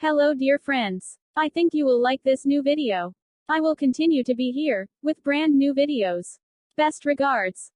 Hello dear friends. I think you will like this new video. I will continue to be here, with brand new videos. Best regards.